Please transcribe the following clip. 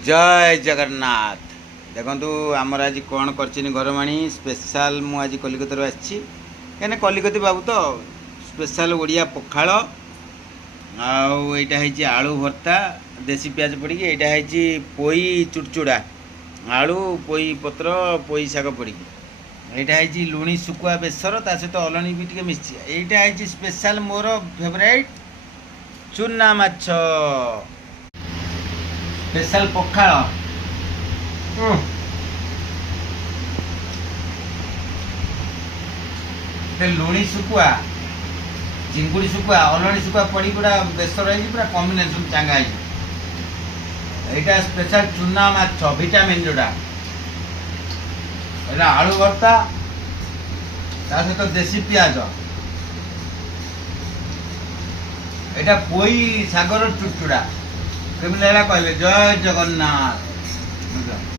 जय जगन्नाथ। देखु आमर आज कौन कर घरमाणी स्पेशल मु आज कलिकता आसी कलिकती बाबू तो स्पेशल ओडिया पखाड़ आईटा है आलू भर्ता देसी प्याज पड़ी यहाँ है पोई चुड़चुड़ा आलू पोई पत्र पोई शाग पड़ी यहाँ है लुणी शुकुआ बेसर ता सहित अलणी भी टे मिसी यहाँ है स्पेशल मोर फेवरेट चूना माछ स्पेशल पखाड़ लुणी शुकुआ चिंगुड़ी शुकुआ अलणी शुकुआ पड़ी पूरा बेसर पूरा कॉम्बिनेशन चांगा यहाँ स्पेशल चूना माछ विटामिन जोड़ा आलू भर्ता सहित देसी पियाज यहाँ पोई सागर चुड़चुड़ा केमी लगा कहले जय जगन्नाथ।